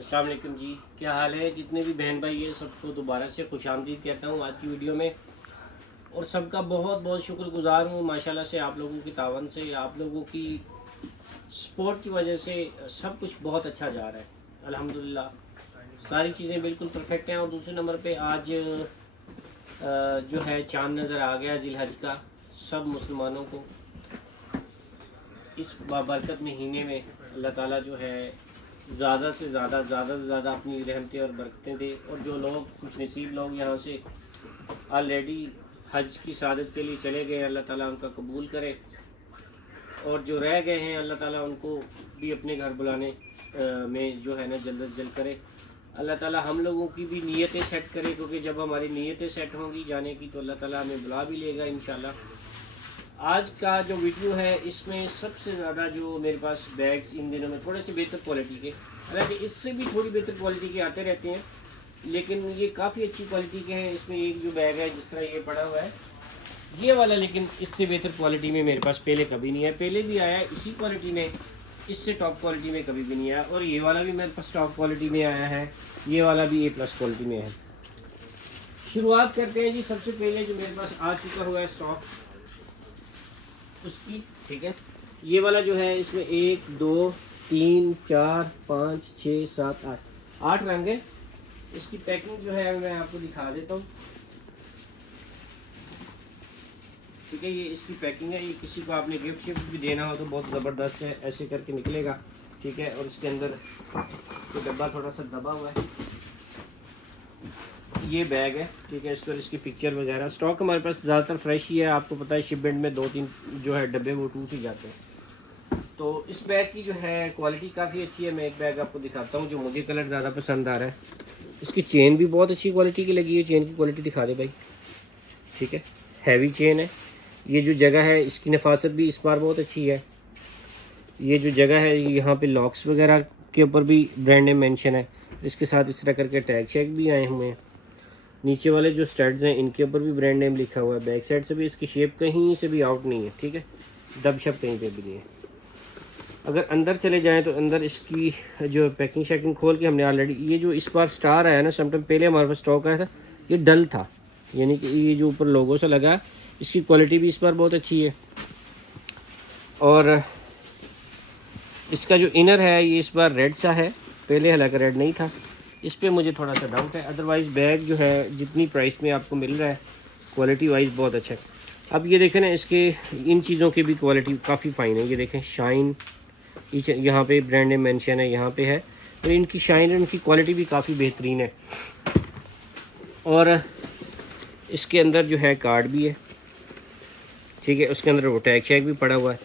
अस्सलाम वालेकुम जी, क्या हाल है। जितने भी बहन भाई है सबको दोबारा से खुशामदीद कहता हूँ आज की वीडियो में। और सबका बहुत बहुत शुक्रगुजार हूँ माशाल्लाह से, आप लोगों की तावन से, आप लोगों की सपोर्ट की वजह से सब कुछ बहुत अच्छा जा रहा है अल्हम्दुलिल्लाह। सारी चीज़ें बिल्कुल परफेक्ट हैं। और दूसरे नंबर पे आज जो है चांद नज़र आ गया जिलहज का। सब मुसलमानों को इस बाबरकत महीने में अल्लाह ताला जो है ज़्यादा से ज़्यादा अपनी रहमतें और बरकतें दे। और जो लोग कुछ नसीब लोग यहाँ से ऑलरेडी हज की सादत के लिए चले गए, अल्लाह ताला उनका कबूल करे। और जो रह गए हैं अल्लाह ताला उनको भी अपने घर बुलाने में जो है ना जल्द अज जल्द करे। अल्लाह ताला हम लोगों की भी नीयतें सेट करे, क्योंकि जब हमारी नीयतें सेट होंगी जाने की तो अल्लाह ताला हमें बुला भी लेगा इंशाल्लाह। आज का जो वीडियो है इसमें सबसे ज़्यादा जो मेरे पास बैग्स इन दिनों में थोड़े से बेहतर क्वालिटी के, हालांकि इससे भी थोड़ी बेहतर क्वालिटी के आते रहते हैं, लेकिन ये काफ़ी अच्छी क्वालिटी के हैं। इसमें एक जो बैग है जिस तरह ये पड़ा हुआ है ये वाला, लेकिन इससे बेहतर क्वालिटी में मेरे पास पहले कभी नहीं है। पहले भी आया इसी क्वालिटी में, इससे टॉप क्वालिटी में कभी भी नहीं आया। और ये वाला भी मेरे पास टॉप क्वालिटी में आया है, ये वाला भी A+ क्वालिटी में है। शुरुआत करते हैं जी। सबसे पहले जो मेरे पास आ चुका हुआ है स्टॉक उसकी, ठीक है। ये वाला जो है इसमें 1 2 3 4 5 6 7 8 रंग है। इसकी पैकिंग जो है मैं आपको दिखा देता हूँ, ठीक है। ये इसकी पैकिंग है। ये किसी को आपने गिफ्ट शिफ्ट भी देना हो तो बहुत ज़बरदस्त है, ऐसे करके निकलेगा, ठीक है। और इसके अंदर तो डब्बा थोड़ा सा दबा हुआ है। ये बैग है, ठीक है। इसको इसकी पिक्चर वगैरह स्टॉक हमारे पास ज़्यादातर फ्रेश ही है। आपको पता है शिपमेंट में 2-3 जो है डब्बे वो टूट ही जाते हैं। तो इस बैग की जो है क्वालिटी काफ़ी अच्छी है। मैं एक बैग आपको दिखाता हूँ जो मुझे कलर ज़्यादा पसंद आ रहा है। इसकी चेन भी बहुत अच्छी क्वालिटी की लगी है। चेन की क्वालिटी दिखा दे भाई, ठीक है। हैवी चेन है। ये जो जगह है इसकी नफासत भी इस बार बहुत अच्छी है। ये जो जगह है यहाँ पे लॉक्स वगैरह के ऊपर भी ब्रांड नेम मेंशन है। इसके साथ इस तरह करके टैग चेक भी आए हुए हैं। नीचे वाले जो स्टड्स हैं इनके ऊपर भी ब्रांड नेम लिखा हुआ है। बैक साइड से भी इसकी शेप कहीं से भी आउट नहीं है, ठीक है। दबशप कहीं पे भी नहीं है। अगर अंदर चले जाएं तो अंदर इसकी जो पैकिंग शैकिंग खोल के हमने ऑलरेडी, ये जो इस बार स्टार आया ना, समटाइम पहले हमारे पास स्टॉक आया था ये डल था, यानी कि ये जो ऊपर लोगों से लगा है इसकी क्वालिटी भी इस बार बहुत अच्छी है। और इसका जो इनर है ये इस बार रेड सा है, पहले हालांकि रेड नहीं था। इस पर मुझे थोड़ा सा डाउट है। अदरवाइज़ बैग जो है जितनी प्राइस में आपको मिल रहा है क्वालिटी वाइज बहुत अच्छा है। अब ये देखें ना, इसके इन चीज़ों की भी क्वालिटी काफ़ी फ़ाइन है। ये देखें शाइन, यहाँ पे ब्रांड नेम मेंशन है, यहाँ पे है। और इनकी शाइन और इनकी क्वालिटी भी काफ़ी बेहतरीन है। और इसके अंदर जो है कार्ड भी है, ठीक है। उसके अंदर वो टैग शैग भी पड़ा हुआ है।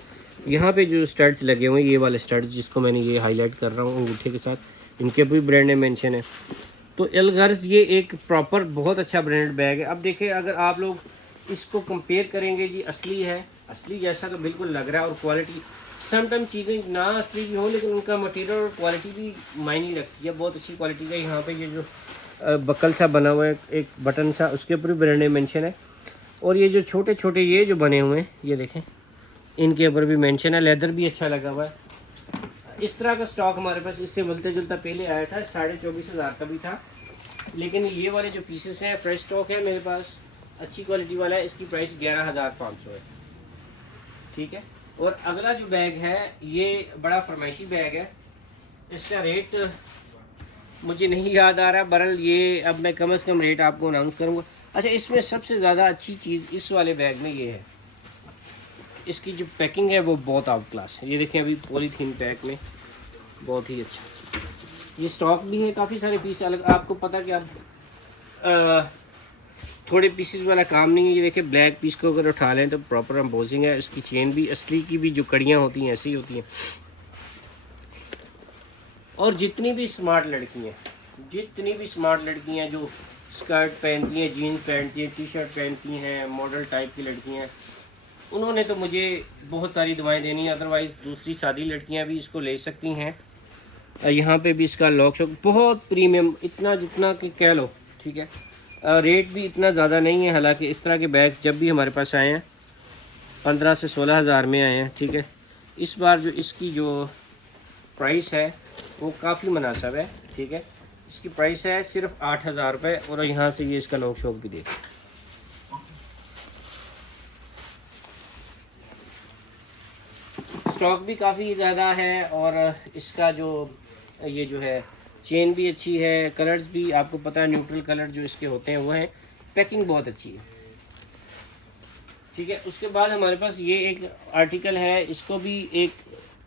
यहाँ पे जो स्टड्स लगे हुए हैं, ये वाले स्टड्स जिसको मैंने ये हाईलाइट कर रहा हूँ अंगूठे के साथ, इनके भी ब्रांड नेम मेंशन है। तो अलगर्ज ये एक प्रॉपर बहुत अच्छा ब्रांडेड बैग है। अब देखिए अगर आप लोग इसको कंपेयर करेंगे जी, असली है, असली जैसा तो बिल्कुल लग रहा है। और क्वालिटी समटाइम चीज़ें ना असली भी हो लेकिन उनका मटेरियल और क्वालिटी भी मायने रखती है, बहुत अच्छी क्वालिटी का। यहाँ पे ये जो बकल सा बना हुआ है एक बटन सा, उसके ऊपर भी ब्रांड नेम मेंशन है। और ये जो छोटे छोटे ये जो बने हुए हैं ये देखें, इनके ऊपर भी मेंशन है। लेदर भी अच्छा लगा हुआ है। इस तरह का स्टॉक हमारे पास इससे मिलते जुलता पहले आया था, 24,500 का भी था। लेकिन ये वाले जो पीसेस हैं फ्रेश स्टॉक है मेरे पास, अच्छी क्वालिटी वाला है। इसकी प्राइस 11,500 है, ठीक है। और अगला जो बैग है ये बड़ा फरमाइशी बैग है। इसका रेट मुझे नहीं याद आ रहा, बहरहाल ये अब मैं कम से कम रेट आपको अनाउंस करूँगा। अच्छा, इसमें सबसे ज़्यादा अच्छी चीज़ इस वाले बैग में ये है, इसकी जो पैकिंग है वो बहुत आउट क्लास है। ये देखें अभी पॉलीथीन पैक में, बहुत ही अच्छा। ये स्टॉक भी है काफ़ी सारे पीस अलग। आपको पता कि अब थोड़े पीसेस वाला काम नहीं है। ये देखिए ब्लैक पीस को अगर उठा लें तो प्रॉपर एम्बोजिंग है। इसकी चेन भी असली की भी जो कड़ियाँ होती हैं ऐसी ही होती हैं। और जितनी भी स्मार्ट लड़कियाँ जो स्कर्ट पहनती हैं, जीन्स पहनती हैं, टी शर्ट पहनती हैं, मॉडल टाइप की लड़कियाँ, उन्होंने तो मुझे बहुत सारी दवाएं देनी है। अदरवाइज़ दूसरी सादी लड़कियां भी इसको ले सकती हैं। यहाँ पे भी इसका लॉक शॉक बहुत प्रीमियम, इतना जितना कि कह लो, ठीक है। रेट भी इतना ज़्यादा नहीं है। हालांकि इस तरह के बैग्स जब भी हमारे पास आए हैं 15 से 16 हज़ार में आए हैं, ठीक है। इस बार जो इसकी जो प्राइस है वो काफ़ी मुनासिब है। ठीक है। इसकी प्राइस है सिर्फ 8,000 रुपये। और यहाँ से ये इसका नोक शोक भी देखो। स्टॉक भी काफ़ी ज़्यादा है और इसका जो ये जो है चेन भी अच्छी है, कलर्स भी आपको पता है न्यूट्रल कलर जो इसके होते हैं वो हैं। पैकिंग बहुत अच्छी है, ठीक है। उसके बाद हमारे पास ये एक आर्टिकल है, इसको भी एक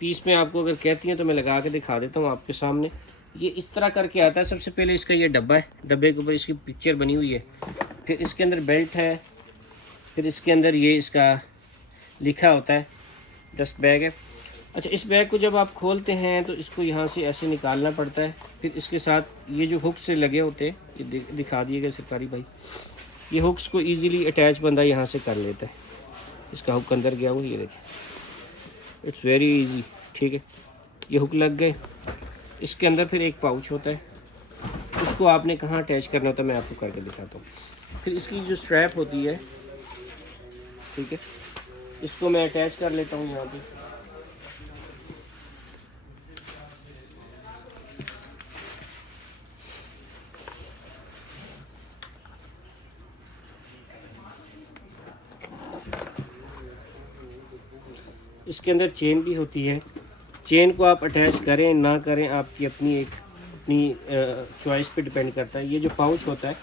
पीस में आपको अगर कहती हैं तो मैं लगा के दिखा देता हूँ आपके सामने। ये इस तरह करके आता है। सबसे पहले इसका ये डब्बा है, डब्बे के ऊपर इसकी पिक्चर बनी हुई है। फिर इसके अंदर बेल्ट है, फिर इसके अंदर ये इसका लिखा होता है, डस्ट बैग है। अच्छा, इस बैग को जब आप खोलते हैं तो इसको यहाँ से ऐसे निकालना पड़ता है। फिर इसके साथ ये जो हुक से लगे होते हैं, ये दिखा दिएगा सरकारी भाई, ये हुक्स को इजीली अटैच बंदा यहाँ से कर लेता है। इसका हुक अंदर गया हुआ, ये देखें, इट्स वेरी इजी, ठीक है। ये हुक लग गए। इसके अंदर फिर एक पाउच होता है, उसको आपने कहाँ अटैच करना होता है मैं आपको करके दिखाता हूँ। फिर इसकी जो स्ट्रैप होती है, ठीक है, इसको मैं अटैच कर लेता हूँ यहाँ पे। इसके अंदर चेन भी होती है। चेन को आप अटैच करें ना करें आपकी अपनी चॉइस पे डिपेंड करता है। ये जो पाउच होता है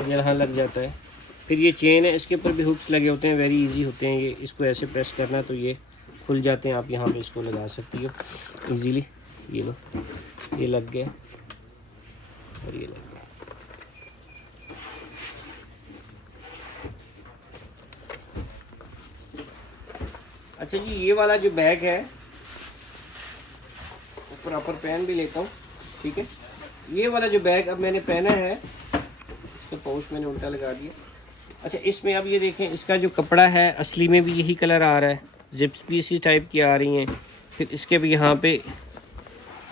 ये यहाँ लग जाता है। फिर ये चेन है, इसके ऊपर भी हुक्स लगे होते हैं, वेरी इजी होते हैं। ये इसको ऐसे प्रेस करना तो ये खुल जाते हैं। आप यहाँ पे इसको लगा सकती हो इजीली। ये लो, ये लग गए और ये लग गए। अच्छा जी, ये वाला जो बैग है, प्रॉपर पेन भी लेता हूँ, ठीक है। ये वाला जो बैग अब मैंने पहना है, इसका पाउच मैंने उल्टा लगा दिया। अच्छा, इसमें अब ये देखें, इसका जो कपड़ा है असली में भी यही कलर आ रहा है, जिप्स भी इसी टाइप की आ रही हैं। फिर इसके भी यहाँ पे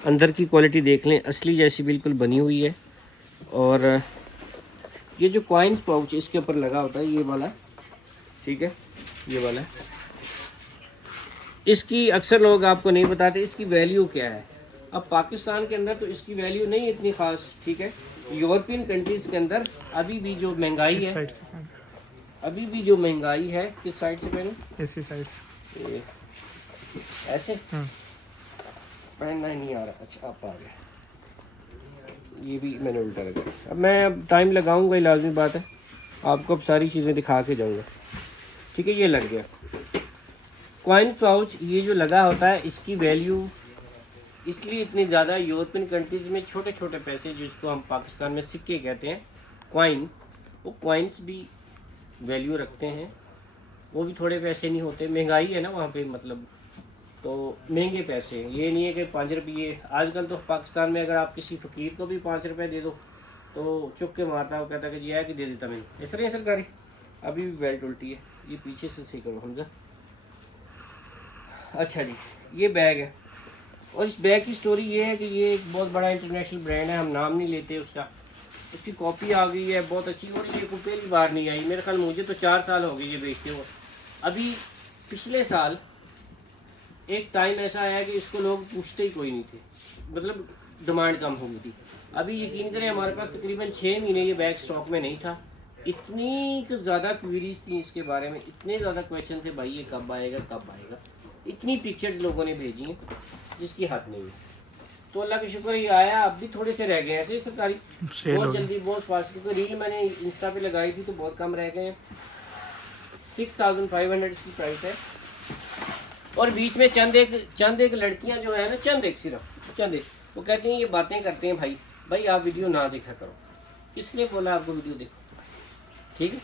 अंदर की क्वालिटी देख लें, असली जैसी बिल्कुल बनी हुई है। और ये जो कॉइन्स पाउच इसके ऊपर लगा होता है, ये वाला, ठीक है, ये वाला, इसकी अक्सर लोग आपको नहीं बताते इसकी वैल्यू क्या है। अब पाकिस्तान के अंदर तो इसकी वैल्यू नहीं इतनी ख़ास, ठीक है। यूरोपियन कंट्रीज़ के अंदर अभी भी जो महंगाई है, अभी भी जो महंगाई है, किस साइड से पहनूं? इसी साइड से, ऐसे पहनना ही नहीं आ रहा। अच्छा, आप आ गए। ये भी मैंने उल्टा लगा। अब मैं टाइम लगाऊंगा, लाजमी बात है, आपको अब सारी चीज़ें दिखा के जाऊंगा, ठीक है। ये लग गया कॉइन पाउच। ये जो लगा होता है इसकी वैल्यू इसलिए इतनी ज़्यादा, यूरोपियन कंट्रीज़ में छोटे छोटे पैसे जिसको हम पाकिस्तान में सिक्के कहते हैं, कॉइन, वो कॉइन्स भी वैल्यू रखते हैं। वो भी थोड़े पैसे नहीं होते, महंगाई है ना वहाँ पे, मतलब तो महंगे पैसे। ये नहीं है कि 5 रुपये। आजकल तो पाकिस्तान में अगर आप किसी फ़कीर को भी 5 रुपये दे दो तो चुप के मारता है, वो कहता है कि ये है कि दे देता मैंने। इस तरह सरकारी। अभी भी बेल्ट उल्टी है, ये पीछे से सही करो हमजा। अच्छा जी, ये बैग है और इस बैग की स्टोरी ये है कि ये एक बहुत बड़ा इंटरनेशनल ब्रांड है, हम नाम नहीं लेते उसका। उसकी कॉपी आ गई है बहुत अच्छी, और ये को पहली बार नहीं आई मेरे ख्याल, मुझे तो 4 साल हो गए ये बेचते हुए। अभी पिछले साल एक टाइम ऐसा आया कि इसको लोग पूछते ही कोई नहीं थे, मतलब डिमांड कम हो गई थी। अभी यकीन करें हमारे पास तकरीबन 6 महीने ये बैग स्टॉक में नहीं था। इतनी ज़्यादा क्वेरीज थी इसके बारे में, इतने ज़्यादा क्वेश्चन थे, भाई ये कब आएगा कब आएगा। इतनी पिक्चर्स लोगों ने भेजी हैं जिसकी हद नहीं है। तो अल्लाह का शुक्र ये आया। अब भी थोड़े से रह गए ऐसे सरकारी, बहुत जल्दी, बहुत फास्ट, क्योंकि रील मैंने इंस्टा पे लगाई थी तो बहुत कम रह गए हैं। 6500 इसकी प्राइस है। और बीच में चंद एक लड़कियां जो है ना, चंद एक, वो कहती हैं, ये बातें करते हैं भाई आप वीडियो ना देखा करो। किसने बोला आपको वीडियो देखो, ठीक है।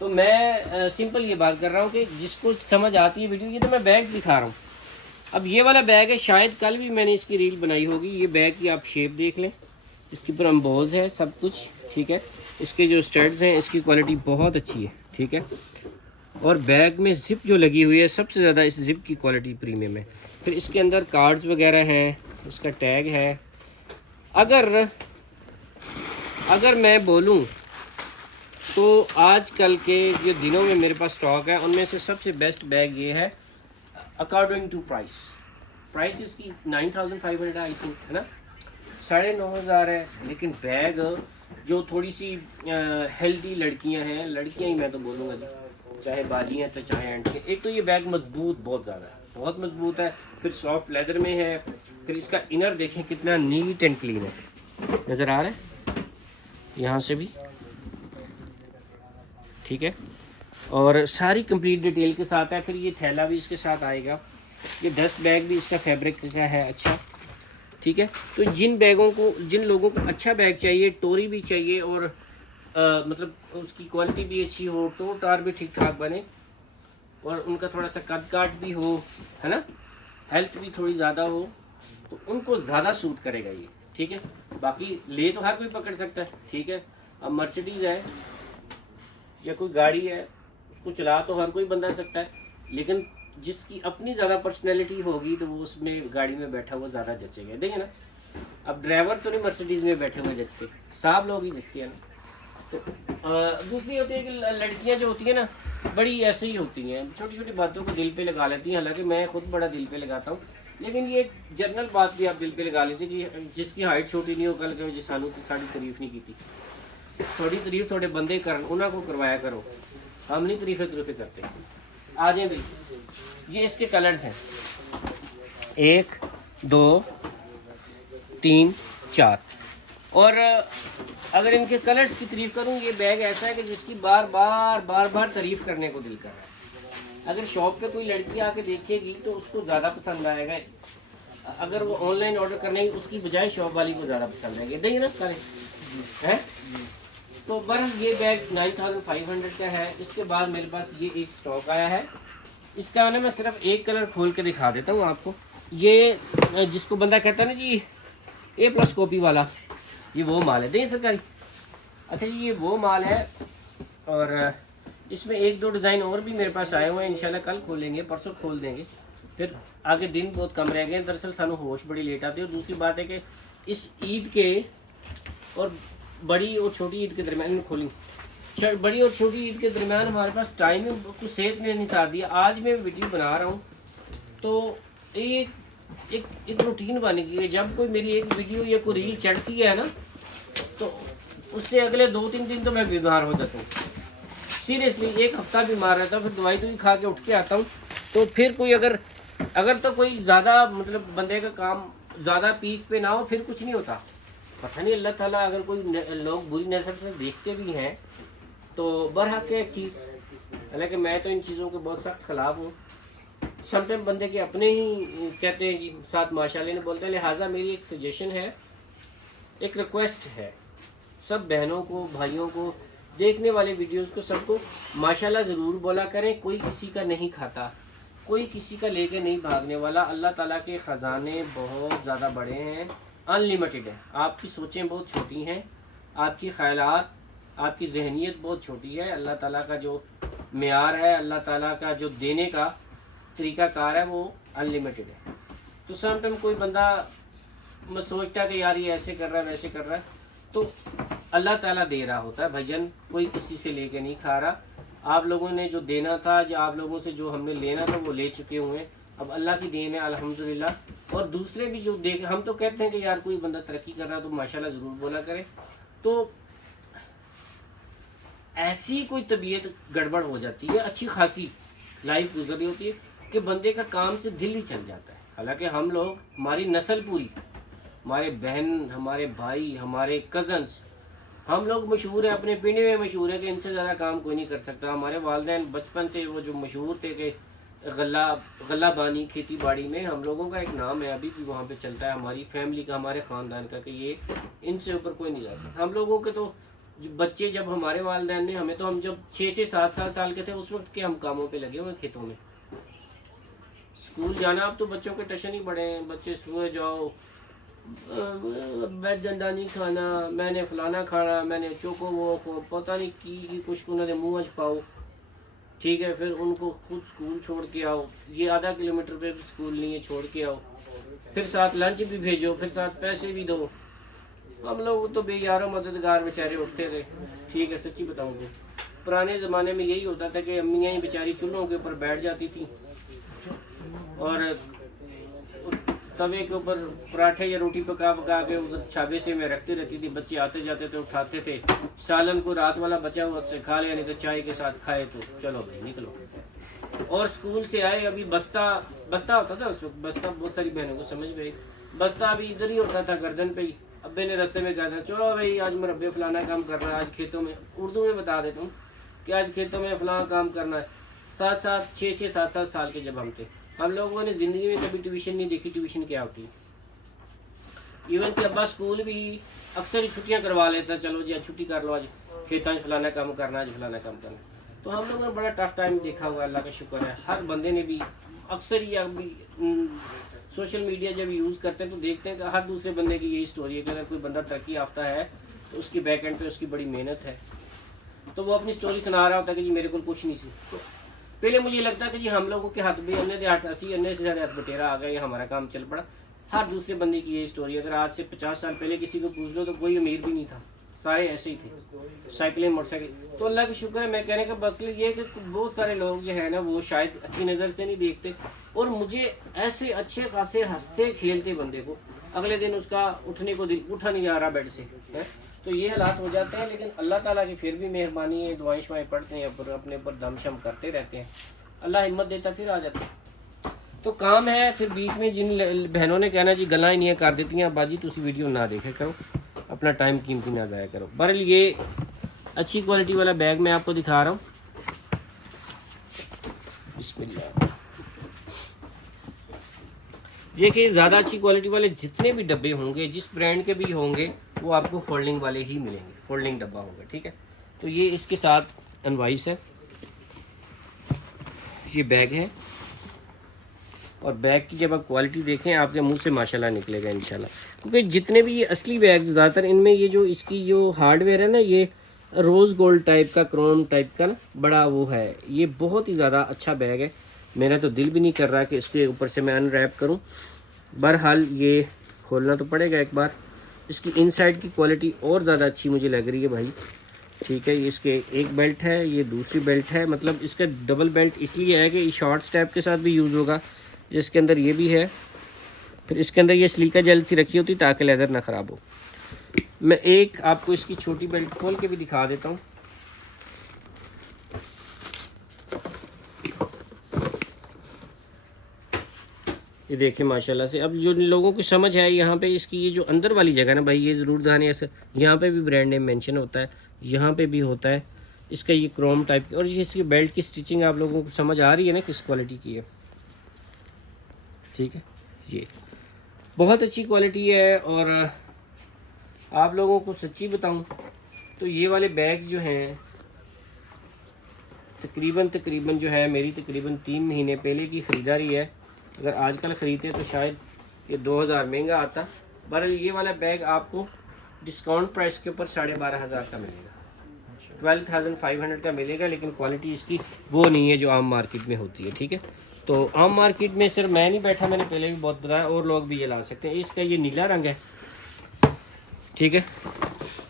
तो मैं सिंपल ये बात कर रहा हूँ कि जिसको समझ आती है वीडियो। ये तो मैं बैग दिखा रहा हूँ। अब ये वाला बैग है, शायद कल भी मैंने इसकी रील बनाई होगी। ये बैग की आप शेप देख लें, इसके ऊपर अम्बोज है सब कुछ, ठीक है। इसके जो स्टड्स हैं इसकी क्वालिटी बहुत अच्छी है, ठीक है। और बैग में ज़िप जो लगी हुई है, सबसे ज़्यादा इस ज़िप की क्वालिटी प्रीमियम है। फिर इसके अंदर कार्ड्स वगैरह हैं, इसका टैग है। अगर मैं बोलूँ तो आजकल के जो दिनों में मेरे पास स्टॉक है उनमें से सबसे बेस्ट बैग ये है, अकॉर्डिंग टू प्राइस, प्राइस इसकी 9500 आई थिंक, है ना, 9500 है। लेकिन बैग जो थोड़ी सी हेल्दी लड़कियां हैं, लड़कियां ही मैं तो बोलूँगा जी, चाहे बाजी हैं तो चाहे एंड के, एक तो ये बैग मजबूत बहुत ज़्यादा है, बहुत मजबूत है, फिर सॉफ्ट लेदर में है, फिर इसका इनर देखें कितना नीट एंड क्लीन है, नज़र आ रहा है यहाँ से भी, ठीक है। और सारी कंप्लीट डिटेल के साथ है। फिर ये थैला भी इसके साथ आएगा, ये डस्ट बैग भी इसका फैब्रिक का है अच्छा, ठीक है। तो जिन बैगों को, जिन लोगों को अच्छा बैग चाहिए, टोरी भी चाहिए और मतलब उसकी क्वालिटी भी अच्छी हो, टो टार भी ठीक ठाक बने और उनका थोड़ा सा कद काट भी हो, है ना, हेल्थ भी थोड़ी ज़्यादा हो, तो उनको ज़्यादा सूट करेगा ये, ठीक है। बाकी ले तो हर कोई पकड़ सकता है, ठीक है। अब मर्सिडीज़ है या कोई गाड़ी है, उसको चला तो हर कोई बंदा सकता है, लेकिन जिसकी अपनी ज़्यादा पर्सनैलिटी होगी तो वो उसमें गाड़ी में बैठा हुआ ज़्यादा जचेगा, देखें ना। अब ड्राइवर तो नहीं मर्सिडीज़ में बैठे हुए जचते, साहब लोग ही जचते हैं ना। तो दूसरी होती है कि लड़कियां जो होती हैं ना, बड़ी ऐसे ही होती हैं, छोटी छोटी बातों को दिल पे लगा लेती हैं। हालांकि मैं खुद बड़ा दिल पे लगाता हूँ, लेकिन ये जनरल बात भी आप दिल पे लगा लेते कि जिसकी हाइट छोटी नहीं हो, कल के जिस सानू की साड़ी तारीफ नहीं की थी, थोड़ी तारीफ थोड़े बंदे कर उन्होंने को करवाया करो, हम नहीं तारीफे करते। आ जाए भाई, ये इसके कलर्स हैं 1 2 3 4, और अगर इनके कलर्स की तारीफ करूँ, ये बैग ऐसा है कि जिसकी बार बार तारीफ करने को दिल कर रहा है। अगर शॉप पे कोई लड़की आके देखेगी तो उसको ज़्यादा पसंद आएगा, अगर वो ऑनलाइन ऑर्डर करने की उसकी बजाय शॉप वाली को ज़्यादा पसंद आएगा, नहीं ना करें है। तो बरं ये बैग 9500 का है। इसके बाद मेरे पास ये एक स्टॉक आया है, इसका ना मैं सिर्फ एक कलर खोल के दिखा देता हूँ आपको। ये जिसको बंदा कहता है ना जी A+ कॉपी वाला, ये वो माल है, दें सरकारी। अच्छा जी, ये वो माल है, और इसमें 1-2 डिज़ाइन और भी मेरे पास आए हुए हैं, इंशाल्लाह कल खोलेंगे, परसों खोल देंगे, फिर आगे दिन बहुत कम रह गए। दरअसल सानू होश बड़ी लेट आती है, और दूसरी बात है कि इस ईद के और बड़ी और छोटी ईद के दरमियान खोली, बड़ी और छोटी ईद के दरमियान हमारे पास टाइम है, कुछ सेहत ने नहीं साथ दिया। आज मैं वीडियो बना रहा हूँ तो एक रूटीन बन गई है, जब कोई मेरी एक वीडियो या कोई रील चढ़ती है ना, तो उससे अगले 2-3 दिन तो मैं बीमार हो जाता हूँ, सीरियसली। एक हफ्ता बीमार रहता हूँ, फिर दवाई तो खा के उठ के आता हूँ। तो फिर कोई अगर तो कोई ज़्यादा मतलब बंदे का काम ज़्यादा पीक पे ना हो, फिर कुछ नहीं होता। पता नहीं अल्लाह ताला अगर कोई लोग बुरी नज़र से देखते भी हैं तो बरहक है एक चीज़, हालांकि मैं तो इन चीज़ों के बहुत सख्त खिलाफ हूँ। समटाइम बंदे के अपने ही कहते हैं जी साथ माशाल्लाह ने बोलते हैं। लिहाजा मेरी एक सजेशन है, एक रिक्वेस्ट है सब बहनों को, भाइयों को, देखने वाले वीडियोस को, सबको माशाल्लाह ज़रूर बोला करें। कोई किसी का नहीं खाता, कोई किसी का लेके नहीं भागने वाला। अल्लाह ताला के ख़जाने बहुत ज़्यादा बड़े हैं, अनलिमिटेड है। आपकी सोचें बहुत छोटी हैं, आपकी ख्यालात, आपकी जहनीत बहुत छोटी है। अल्लाह ताला का जो मेयार है, अल्लाह ताला का जो देने का तरीक़ाकार है, वो अनलिमिटेड है। तो समटाइम कोई बंदा सोचता है कि यार ये ऐसे कर रहा है, वैसे कर रहा है, तो अल्लाह ताला दे रहा होता है भजन, कोई किसी से लेके नहीं खा रहा। आप लोगों ने जो देना था, जो आप लोगों से जो हमने लेना था, वो ले चुके हुए हैं। अब अल्लाह की देन है अल्हम्दुलिल्लाह। और दूसरे भी जो देख, हम तो कहते हैं कि यार कोई बंदा तरक्की कर रहा है तो माशाल्लाह ज़रूर बोला करे। तो ऐसी कोई तबीयत गड़बड़ हो जाती है, अच्छी खासी लाइफ गुजर रही होती है कि बंदे का काम से दिल ही चल जाता है। हालांकि हम लोग, हमारी नस्ल पूरी, हमारे बहन, हमारे भाई, हमारे कज़न्स, हम लोग मशहूर है, अपने पिंड में मशहूर है कि इनसे ज़्यादा काम कोई नहीं कर सकता। हमारे वालिदैन बचपन से वो जो मशहूर थे कि गल्ला बानी, खेती बाड़ी में हम लोगों का एक नाम है, अभी भी वहाँ पे चलता है, हमारी फैमिली का, हमारे ख़ानदान का, कि ये इनसे ऊपर कोई नहीं जा सकता। हम लोगों के तो बच्चे, जब हमारे वालिदैन ने हमें, तो हम जब 6-6, 7-7 साल के थे, उस वक्त के हम कामों पे लगे हुए खेतों में। स्कूल जाना, अब तो बच्चों के टशन ही बड़े हैं, बच्चे सुबह जाओ, मैं डंडा नहीं खाना, मैंने फलाना खाना, मैंने चोको वो पता नहीं की कुछ उन्होंने मुँह पाओ, ठीक है। फिर उनको खुद स्कूल छोड़ के आओ, ये आधा किलोमीटर पे भी स्कूल नहीं है, छोड़ के आओ, फिर साथ लंच भी भेजो, फिर साथ पैसे भी दो। हम लोग तो बेयारो मददगार बेचारे उठते थे, ठीक है। सच्ची बताऊँ तो पुराने ज़माने में यही होता था कि अम्मियाँ ही बेचारी चूल्हों के ऊपर बैठ जाती थी और तवे के ऊपर पराठे या रोटी पका पका के उधर छाबे से मैं रखती रहती थी। बच्चे आते जाते थे, उठाते थे, सालन को रात वाला बचा हुआ से खा लिया, नहीं तो चाय के साथ खाए तो चलो भाई निकलो। और स्कूल से आए, अभी बस्ता होता था उस वक्त, बस्ता बहुत सारी बहनों को समझ में आई, बस्ता अभी इधर ही होता था गर्दन पे ही। अब्बे ने रास्ते में कहा था चलो भाई आज मुरब्बे फलाना काम करना है, आज खेतों में, उर्दू में बता देता हूँ कि आज खेतों में फलाना काम करना है। 7-7 साल के जब हम थे, हम लोगों ने ज़िंदगी में कभी ट्यूशन नहीं देखी, ट्यूशन क्या होती। इवन कि अब्बा स्कूल भी अक्सर ही छुट्टियाँ करवा लेता, चलो जी आज छुट्टी कर लो, आज खेतों में फलाना काम करना, आज फलाना काम करना। तो हम लोगों ने बड़ा टफ टाइम देखा हुआ, अल्लाह का शुक्र है। हर बंदे ने भी अक्सर ही अभी सोशल मीडिया जब यूज़ करते हैं तो देखते हैं कि हर दूसरे बंदे की यही स्टोरी है कि अगर कोई बंदा तरक्की याफ्ता है तो उसकी बैक एंड पे उसकी बड़ी मेहनत है। तो वो अपनी स्टोरी सुना रहा होता है कि जी मेरे को कुछ नहीं सी। तो पहले मुझे लगता है कि जी हम लोगों के हाथ में अन्य 80 अन्य से ज़्यादा हाथ बटेरा आ गया, ये हमारा काम चल पड़ा। हर दूसरे बंदे की यही स्टोरी। अगर आज से 50 साल पहले किसी को पूछ लो तो कोई अमीर भी नहीं था, सारे ऐसे ही थे, साइकिलें मोटरसाइकिल। तो अल्लाह का शुक्र है, मैं कहने का मतलब ये है कि बहुत सारे लोग जो है ना वो शायद अच्छी नज़र से नहीं देखते, और मुझे ऐसे अच्छे खासे हंसते खेलते बंदे को अगले दिन उसका उठने को दिल उठा नहीं जा रहा बेड से है, तो ये हालात हो जाते हैं। लेकिन अल्लाह ताला की फिर भी मेहरबानी है, दुआएं शुआएं पढ़ते हैं, अपने ऊपर दमशम करते रहते हैं, अल्लाह हिम्मत देता फिर आ जाता है। तो काम है। फिर बीच में जिन बहनों ने कहना जी गल्लां इन्नियां कर देती हैं, बाजी तुसी वीडियो ना देखे करो, अपना टाइम कीमती ना ज़ाया करो। बहरहाल ये अच्छी क्वालिटी वाला बैग मैं आपको दिखा रहा हूँ। बिस्मिल्लाह। देखिए ज़्यादा अच्छी क्वालिटी वाले जितने भी डब्बे होंगे, जिस ब्रांड के भी होंगे, वो आपको फोल्डिंग वाले ही मिलेंगे, फोल्डिंग डब्बा होगा, ठीक है। तो ये इसके साथ इनवॉइस है, ये बैग है, और बैग की जब आप क्वालिटी देखें आपके मुंह से माशाल्लाह निकलेगा इंशाल्लाह। क्योंकि जितने भी ये असली बैग्स ज़्यादातर इनमें ये जो इसकी जो हार्डवेयर है ना, ये रोज़ गोल्ड टाइप का, क्रोम टाइप का ना, बड़ा वो है। ये बहुत ही ज़्यादा अच्छा बैग है। मेरा तो दिल भी नहीं कर रहा कि इसके ऊपर से मैं अनरैप करूं। बहरहाल ये खोलना तो पड़ेगा एक बार। इसकी इनसाइड की क्वालिटी और ज़्यादा अच्छी मुझे लग रही है भाई, ठीक है। इसके एक बेल्ट है, ये दूसरी बेल्ट है, मतलब इसका डबल बेल्ट इसलिए है कि शॉर्ट स्टेप के साथ भी यूज़ होगा। जिसके अंदर ये भी है, फिर इसके अंदर ये सिलिका जेल सी रखी होती ताकि लेदर ना ख़राब हो। मैं एक आपको इसकी छोटी बेल्ट खोल के भी दिखा देता हूँ। ये देखिए माशाल्लाह से। अब जो लोगों को समझ है यहाँ पे इसकी ये जो अंदर वाली जगह ना भाई, ये ज़रूर ध्यान है, ऐसे यहाँ पे भी ब्रांड नेम मेंशन होता है, यहाँ पे भी होता है। इसका ये क्रोम टाइप की, और ये इसकी बेल्ट की स्टिचिंग आप लोगों को समझ आ रही है ना किस क्वालिटी की है, ठीक है। ये बहुत अच्छी क्वालिटी है। और आप लोगों को सच्ची बताऊँ तो ये वाले बैग जो हैं तकरीबन जो है मेरी तकरीबन 3 महीने पहले की ख़रीदारी है। अगर आजकल ख़रीदते तो शायद ये 2000 महंगा आता। बहरहाल ये वाला बैग आपको डिस्काउंट प्राइस के ऊपर 12,500 का मिलेगा, 12,500 का मिलेगा। लेकिन क्वालिटी इसकी वो नहीं है जो आम मार्केट में होती है, ठीक है। तो आम मार्केट में सिर्फ मैं नहीं बैठा, मैंने पहले भी बहुत बताया, और लोग भी ये ला सकते हैं। इसका ये नीला रंग है, ठीक है।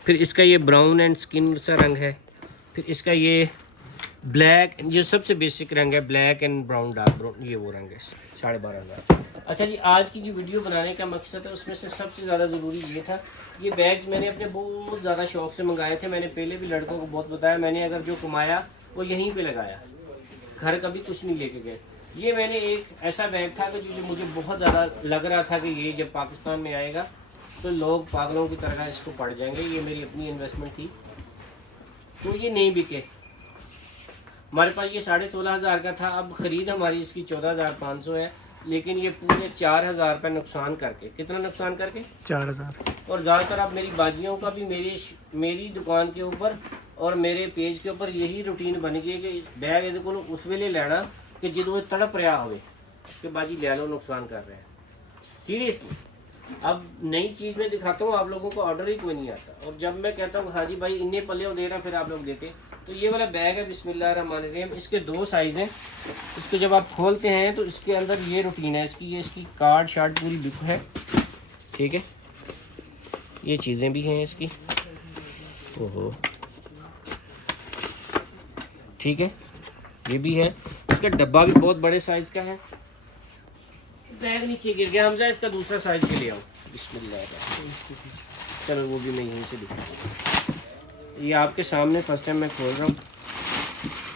फिर इसका ये ब्राउन एंड स्किन सा रंग है। फिर इसका ये ब्लैक, जो सबसे बेसिक रंग है, black and brown, dark brown, ये वो रंग है। 12,500। अच्छा जी, आज की जो वीडियो बनाने का मकसद है उसमें से सबसे ज़्यादा ज़रूरी ये था, ये बैग्स मैंने अपने बहुत ज़्यादा शौक़ से मंगाए थे। मैंने पहले भी लड़कों को बहुत बताया, मैंने अगर जो कमाया वो यहीं पे लगाया, घर कभी कुछ नहीं लेके गए। ये मैंने एक ऐसा बैग था कि जो मुझे बहुत ज़्यादा लग रहा था कि ये जब पाकिस्तान में आएगा तो लोग पागलों की तरह इसको पड़ जाएंगे। ये मेरी अपनी इन्वेस्टमेंट थी, तो ये नहीं बिके। हमारे पास ये 16,500 का था। अब ख़रीद हमारी इसकी 14,500 है, लेकिन ये पूरे 4,000 रुपये नुकसान करके, कितना नुकसान करके 4,000। और ज़्यादातर अब मेरी बाजियों का भी मेरी दुकान के ऊपर और मेरे पेज के ऊपर यही रूटीन बन गई कि बैग ये को उस वेले लेना कि जो तड़प रहा हो कि बाजी ले लो, नुकसान कर रहे हैं सीरियसली। अब नई चीज़ में दिखाता हूँ, आप लोगों को ऑर्डर ही कोई नहीं आता, और जब मैं कहता हूँ हाँ जी भाई इन्ने पल्ले दे रहा, फिर आप लोग देते। तो ये वाला बैग है, बिस्मिल्लाहिर्रहमानिर्रहीम। इसके 2 साइज़ हैं। इसको जब आप खोलते हैं तो इसके अंदर ये रूटीन है इसकी, ये इसकी कार्ड शार्ट पूरी बुक है, ठीक है। ये चीज़ें भी हैं इसकी, ओहो, ठीक है, ये भी है। इसका डब्बा भी बहुत बड़े साइज़ का है। बैग नीचे गिर गया हमजा, इसका दूसरा साइज के ले आओ। बिस्मिल्लाह, चलो वो भी मैं यहीं से दिखाऊंगा। ये आपके सामने फर्स्ट टाइम मैं खोल रहा हूँ,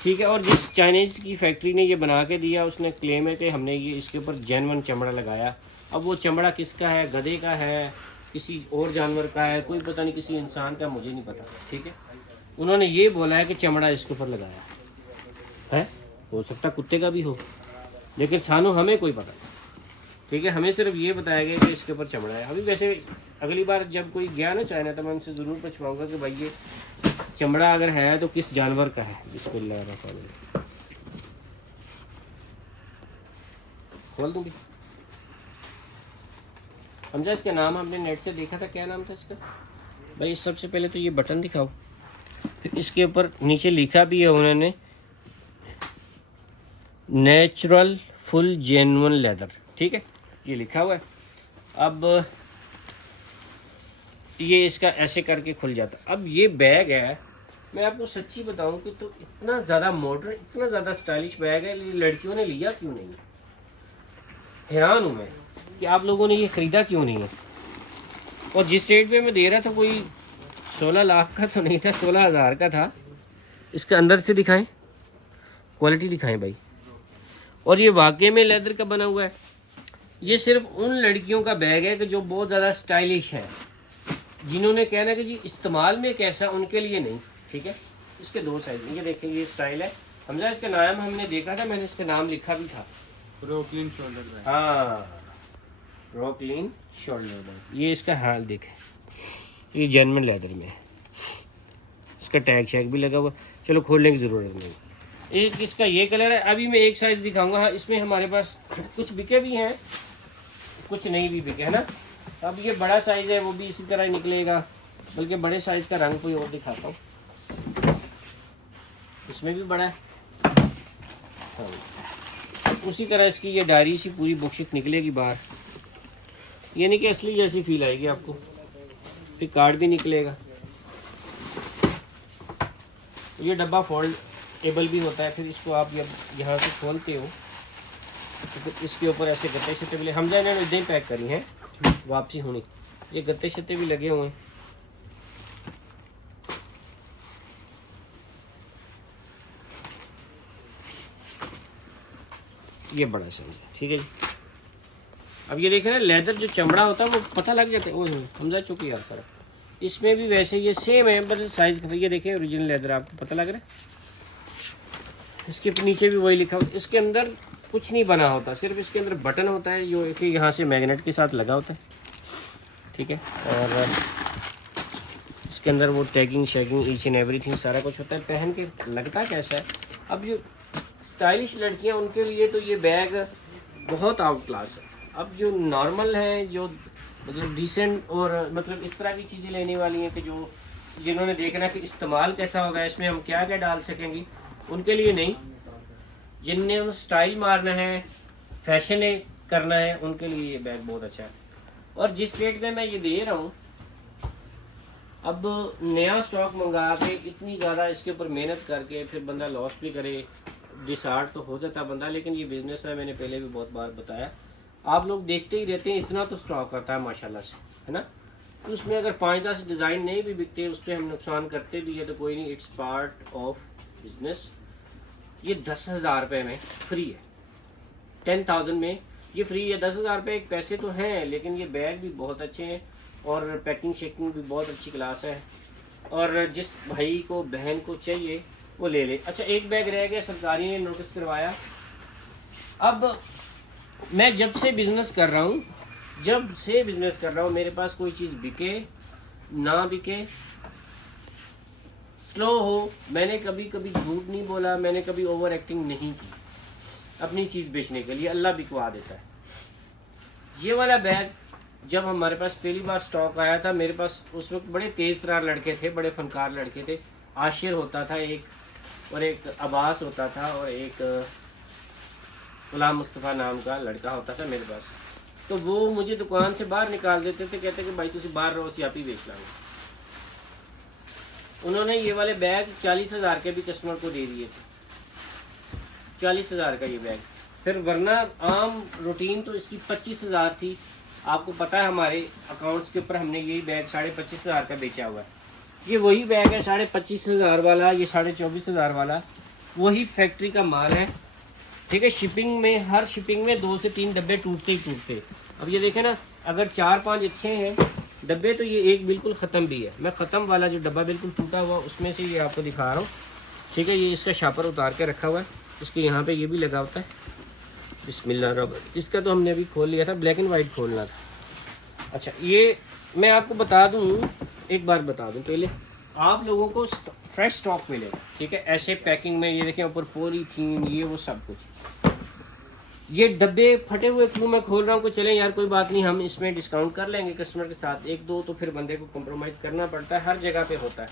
ठीक है। और जिस चाइनीज़ की फैक्ट्री ने ये बना के दिया, उसने क्लेम है कि हमने ये इसके ऊपर जेन्युइन चमड़ा लगाया। अब वो चमड़ा किसका है, गधे का है, किसी और जानवर का है, कोई पता नहीं, किसी इंसान का, मुझे नहीं पता, ठीक है। उन्होंने ये बोला है कि चमड़ा इसके ऊपर लगाया है, हो सकता कुत्ते का भी हो, लेकिन सानू हमें कोई पता नहीं, ठीक है। हमें सिर्फ ये बताया गया कि इसके ऊपर चमड़ा है। अभी वैसे अगली बार जब कोई गया ना चाइना, तो मैं उनसे ज़रूर पूछवाऊँगा कि भाई ये चमड़ा अगर है तो किस जानवर का है। बिस्मिल्लाह खोल दूँगी। हमजा इसका नाम आपने नेट से देखा था, क्या नाम था इसका भाई? सबसे पहले तो ये बटन दिखाओ, फिर इसके ऊपर नीचे लिखा भी है उन्होंने, नेचुरल फुल जेन्युइन लेदर, ठीक है, ये लिखा हुआ है। अब ये इसका ऐसे करके खुल जाता। अब ये बैग है, मैं आपको सच्ची बताऊं कि तो इतना ज़्यादा मॉडर्न, इतना ज़्यादा स्टाइलिश बैग है, लड़कियों ने लिया क्यों नहीं? हैरान हूँ मैं कि आप लोगों ने ये ख़रीदा क्यों नहीं है। और जिस रेट पे मैं दे रहा था, कोई 16 लाख का तो नहीं था, 16,000 का था। इसके अंदर से दिखाएं, क्वालिटी दिखाएं भाई। और ये वाकई में लेदर का बना हुआ है। ये सिर्फ उन लड़कियों का बैग है कि जो बहुत ज़्यादा स्टाइलिश है, जिन्होंने कहना कि जी इस्तेमाल में कैसा, उनके लिए नहीं, ठीक है। इसके दो साइज, ये देखें, ये स्टाइल है हमजा। इसका नाम हमने देखा था, मैंने इसका नाम लिखा भी था, रॉकलिन शोल्डर बैग। हाँ, रॉकलिन शोल्डर बैग। ये इसका हाल देखें, ये जेन्युइन लेदर में है, इसका टैग शैग भी लगा हुआ। चलो खोलने की ज़रूरत नहीं। एक इसका ये कलर है। अभी मैं एक साइज़ दिखाऊंगा। हाँ, इसमें हमारे पास कुछ बिके भी हैं, कुछ नहीं भी बिके, है ना। अब ये बड़ा साइज़ है, वो भी इसी तरह ही निकलेगा, बल्कि बड़े साइज़ का रंग कोई और दिखाता हूँ। इसमें भी बड़ा है, हाँ। उसी तरह इसकी ये डायरी सी पूरी बुकशीट निकलेगी बाहर, ये नहीं कि असली जैसी फील आएगी आपको। फिर कार्ड भी निकलेगा। ये डब्बा फोल्डेबल भी होता है। फिर इसको आप यहाँ से खोलते हो तो फिर इसके ऊपर ऐसे गत्ते शत्ते भी, हमजा इन्होंने इधर ही पैक करी हैं, वापसी होनी। ये गत्ते शत्ते भी लगे हुए हैं। ये बड़ा साइज है, ठीक है जी। अब ये देखें ना, लेदर जो चमड़ा होता है वो पता लग जाता है। वो समझा चुकी यार सर। इसमें भी वैसे ये सेम है, बस साइज का। ये देखें, ओरिजिनल लेदर आपको पता लग रहा है। इसके नीचे भी वही लिखा हुआ। इसके अंदर कुछ नहीं बना होता, सिर्फ इसके अंदर बटन होता है जो कि यहाँ से मैग्नेट के साथ लगा होता है, ठीक है। और इसके अंदर वो tagging shagging each and everything सारा कुछ होता है। पहन के लगता कैसा है। अब जो स्टाइलिश लड़कियाँ, उनके लिए तो ये बैग बहुत आउट क्लास है। अब जो नॉर्मल है, जो मतलब डिसेंट और मतलब इस तरह की चीज़ें लेने वाली हैं कि जो जिन्होंने देखना कि इस्तेमाल कैसा होगा, इसमें हम क्या क्या डाल सकेंगे, उनके लिए नहीं। जिनने स्टाइल मारना है, फैशन करना है, उनके लिए ये बैग बहुत अच्छा है। और जिस रेट में मैं ये दे रहा हूँ, अब नया स्टॉक मंगा के इतनी ज़्यादा इसके ऊपर मेहनत करके फिर बंदा लॉस भी करे, डिसहार्ट तो हो जाता बंदा। लेकिन ये बिज़नेस है, मैंने पहले भी बहुत बार बताया, आप लोग देखते ही रहते हैं, इतना तो स्टॉक आता है माशाल्लाह से, है ना। तो उसमें अगर 5-10 डिज़ाइन नहीं भी बिकते, उस पर हम नुकसान करते भी है तो कोई नहीं, इट्स पार्ट ऑफ बिजनेस। ये 10,000 रुपये में फ्री है, 10,000 में ये फ्री है। 10,000 रुपये एक पैसे तो हैं, लेकिन ये बैग भी बहुत अच्छे हैं और पैकिंग शेकिंग भी बहुत अच्छी क्लास है। और जिस भाई को बहन को चाहिए वो ले ले। अच्छा, एक बैग रह गया, सरकारी ने नोटिस करवाया। अब मैं जब से बिज़नेस कर रहा हूँ, मेरे पास कोई चीज़ बिके ना बिके, स्लो हो, मैंने कभी कभी झूठ नहीं बोला, मैंने कभी ओवर एक्टिंग नहीं की अपनी चीज़ बेचने के लिए। अल्लाह बिकवा देता है। ये वाला बैग जब हमारे पास पहली बार स्टॉक आया था, मेरे पास उस वक्त बड़े तेज़ तरार लड़के थे, बड़े फनकार लड़के थे। आशिर होता था एक, और एक अब्बास होता था, और एक गुलाम मुस्तफ़ा नाम का लड़का होता था मेरे पास। तो वो मुझे दुकान से बाहर निकाल देते थे, कहते कि भाई तुम बाहर रहो, आप ही बेच लाओगे। उन्होंने ये वाले बैग 40,000 के भी कस्टमर को दे दिए थे। 40,000 का ये बैग फिर वरना आम रूटीन तो इसकी 25,000 थी। आपको पता है हमारे अकाउंट्स के ऊपर हमने यही बैग 25,500 का बेचा हुआ है। ये वही बैग है 25,500 वाला, ये 24,500 वाला, वही फैक्ट्री का माल है। ठीक है, शिपिंग में, हर शिपिंग में 2 से 3 डब्बे टूटते ही टूटते। अब ये देखें ना, अगर 4-5 अच्छे हैं डब्बे तो ये एक बिल्कुल ख़त्म भी है। मैं ख़त्म वाला जो डब्बा बिल्कुल टूटा हुआ उसमें से ये आपको दिखा रहा हूँ। ठीक है, ये इसका शापर उतार के रखा हुआ है, इसके यहाँ पे ये भी लगा होता है। बिस्मिल्लाह रब्बी, इसका तो हमने अभी खोल लिया था, ब्लैक एंड वाइट खोलना था। अच्छा, ये मैं आपको बता दूँ, एक बार बता दूँ पहले, आप लोगों को फ्रेश स्टॉक मिलेगा। ठीक है, ऐसे पैकिंग में, ये देखें ऊपर पॉलीथीन, ये वो सब कुछ। ये डब्बे फटे हुए क्यों मैं खोल रहा हूँ कि चलें यार कोई बात नहीं, हम इसमें डिस्काउंट कर लेंगे कस्टमर के साथ, 1-2 तो फिर बंदे को कॉम्प्रोमाइज़ करना पड़ता है, हर जगह पे होता है।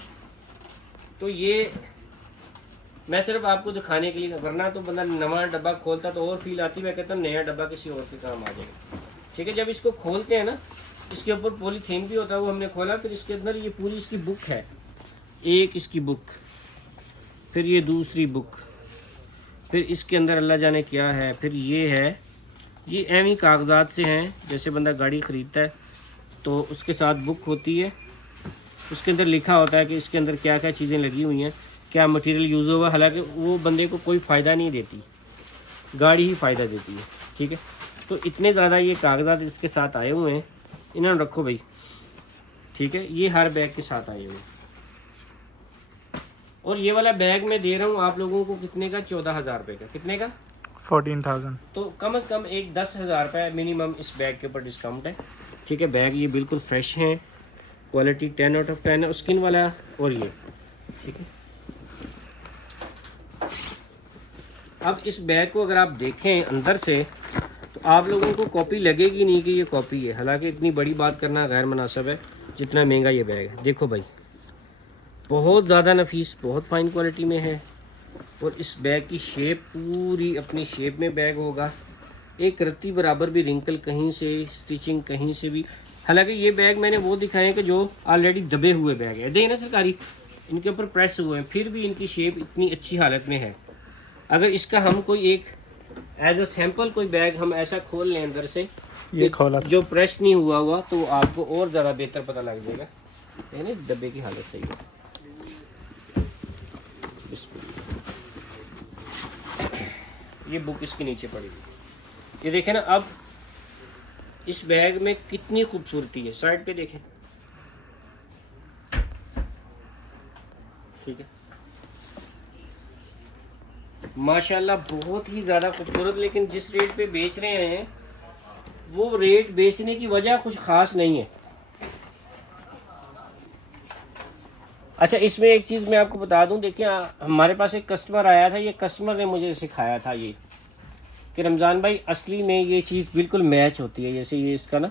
तो ये मैं सिर्फ आपको दिखाने के लिए, वरना तो बंदा नवा डब्बा खोलता तो और फील आती। मैं कहता हूँ नया डब्बा किसी और के काम आ जाएगा। ठीक है, जब इसको खोलते हैं ना, इसके ऊपर पॉलीथीन भी होता है, वो हमने खोला, फिर इसके अंदर ये पूरी इसकी बुक है, एक इसकी बुक, फिर ये दूसरी बुक, फिर इसके अंदर अल्लाह जाने क्या है, फिर ये है, ये एवं कागजात से हैं, जैसे बंदा गाड़ी ख़रीदता है तो उसके साथ बुक होती है, उसके अंदर लिखा होता है कि इसके अंदर क्या क्या चीज़ें लगी हुई हैं, क्या मटेरियल यूज़ हुआ। हालांकि वो बंदे को कोई फ़ायदा नहीं देती, गाड़ी ही फ़ायदा देती है। ठीक है, तो इतने ज़्यादा ये कागजात इसके साथ आए हुए हैं, इन्हें रखो भाई। ठीक है, ये हर बैग के साथ आए हुए हैं। और ये वाला बैग मैं दे रहा हूँ आप लोगों को कितने का, 14,000 रुपये का। कितने का? 14,000। तो कम से कम एक 10,000 रुपये मिनिमम इस बैग के ऊपर डिस्काउंट है। ठीक है, बैग ये बिल्कुल फ्रेश हैं, क्वालिटी 10 आउट ऑफ 10 है, स्किन वाला। और ये ठीक है, अब इस बैग को अगर आप देखें अंदर से तो आप लोगों को कॉपी लगेगी नहीं कि ये कॉपी है। हालांकि इतनी बड़ी बात करना गैर मुनासिब है जितना महंगा ये बैग है। देखो भाई, बहुत ज़्यादा नफीस, बहुत फ़ाइन क्वालिटी में है। और इस बैग की शेप पूरी अपनी शेप में बैग होगा, एक रत्ती बराबर भी रिंकल कहीं से, स्टिचिंग कहीं से भी। हालांकि ये बैग मैंने वो दिखाए हैं कि जो ऑलरेडी दबे हुए बैग है, देना सरकारी, इनके ऊपर प्रेस हुए हैं, फिर भी इनकी शेप इतनी अच्छी हालत में है। अगर इसका हम कोई एक एज अ सैम्पल कोई बैग हम ऐसा खोल लें अंदर से, ये खोला जो प्रेस नहीं हुआ हुआ, तो आपको और ज़्यादा बेहतर पता लग जाएगा यानी डब्बे की हालत सही है। ये बुक इसके नीचे पड़ी हुई, ये देखें ना। अब इस बैग में कितनी खूबसूरती है, साइड पे देखें। ठीक है, माशाल्लाह बहुत ही ज़्यादा खूबसूरत। लेकिन जिस रेट पे बेच रहे हैं वो रेट बेचने की वजह कुछ ख़ास नहीं है। अच्छा, इसमें एक चीज़ मैं आपको बता दूं, देखिए हमारे पास एक कस्टमर आया था, ये कस्टमर ने मुझे सिखाया था ये कि रमज़ान भाई असली में ये चीज़ बिल्कुल मैच होती है। जैसे ये इसका ना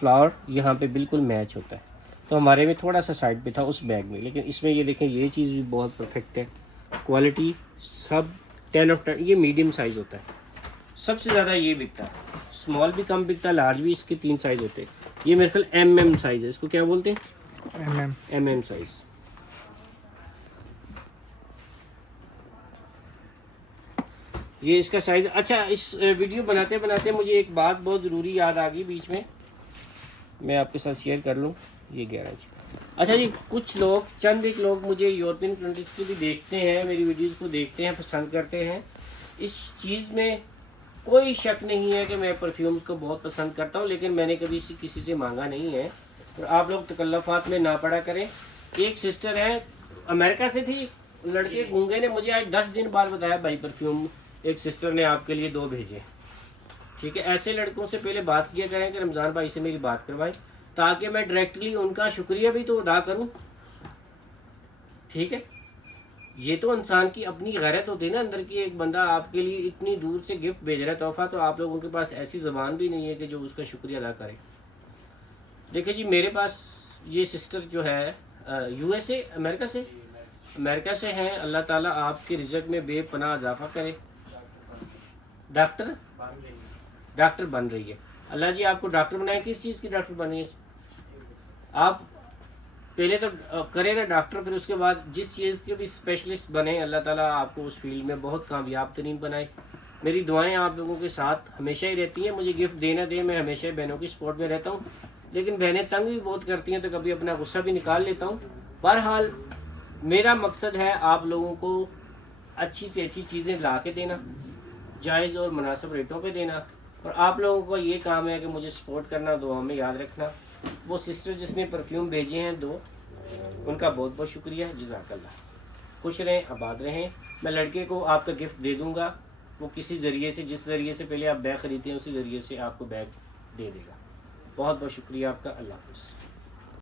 फ्लावर यहाँ पे बिल्कुल मैच होता है, तो हमारे में थोड़ा सा साइड पे था उस बैग में, लेकिन इसमें ये देखें ये चीज़ भी बहुत परफेक्ट है, क्वालिटी सब 10 ऑफ 10। ये मीडियम साइज़ होता है, सबसे ज़्यादा ये बिकता है, स्मॉल भी कम बिकता है, लार्ज भी, इसके 3 साइज़ होते हैं। ये मेरे ख्याल MM साइज़ है, इसको क्या बोलते हैं? MM size. ये इसका साइज़। अच्छा, इस वीडियो बनाते बनाते मुझे एक बात बहुत ज़रूरी याद आ गई बीच में, मैं आपके साथ शेयर कर लूँ। ये 11 इंच। अच्छा जी, कुछ लोग, चंद एक लोग मुझे यूरोपियन कंट्रीज से भी देखते हैं, मेरी वीडियोस को देखते हैं, पसंद करते हैं। इस चीज़ में कोई शक नहीं है कि मैं परफ्यूम्स को बहुत पसंद करता हूँ, लेकिन मैंने कभी किसी से मांगा नहीं है। और आप लोग तकल्लुफ़ात में ना पड़ा करें। एक सिस्टर है, अमेरिका से थी, लड़के गूंगे ने मुझे आज 10 दिन बाद बताया भाई परफ्यूम एक सिस्टर ने आपके लिए 2 भेजे। ठीक है, ऐसे लड़कों से पहले बात किया करें कि रमज़ान भाई से मेरी बात करवाएं, ताकि मैं डायरेक्टली उनका शुक्रिया भी तो अदा करूं। ठीक है, ये तो इंसान की अपनी गैरत होती है ना अंदर की। एक बंदा आपके लिए इतनी दूर से गिफ्ट भेज रहा है, तोहफा, तो आप लोगों के पास ऐसी ज़बान भी नहीं है कि जो उसका शुक्रिया अदा करे। देखिए जी, मेरे पास ये सिस्टर जो है USA, अमेरिका से हैं। अल्लाह ताला आपके रिज़्क़ में बेपनाह इजाफा करे। डॉक्टर बन रही है। अल्लाह जी आपको डॉक्टर बनाए। किस चीज़ की डॉक्टर बन रही है? आप पहले तो करें ना डॉक्टर, फिर उसके बाद जिस चीज़ के भी स्पेशलिस्ट बने, अल्लाह ताला आपको उस फील्ड में बहुत कामयाब तरीन बनाए। मेरी दुआएं आप लोगों के साथ हमेशा ही रहती हैं। मुझे गिफ्ट देना दे, मैं हमेशा ही बहनों की सपोर्ट में रहता हूँ, लेकिन बहनें तंग भी बहुत करती हैं तो कभी अपना गुस्सा भी निकाल लेता हूँ। बहरहाल मेरा मकसद है आप लोगों को अच्छी से अच्छी चीज़ें ला के देना, जायज़ और मुनासिब रेटों पे देना, और आप लोगों को ये काम है कि मुझे सपोर्ट करना, दुआ में याद रखना। वो सिस्टर जिसने परफ्यूम भेजे हैं 2, उनका बहुत बहुत शुक्रिया, जज़ाकल्लाह। खुश रहें, आबाद रहें। मैं लड़के को आपका गिफ्ट दे दूँगा, वो किसी ज़रिए से, जिस ज़रिए से पहले आप बैग ख़रीदते हैं उसी ज़रिए से आपको बैग दे देगा। बहुत बहुत शुक्रिया आपका। अल्लाह हाफ़िज़।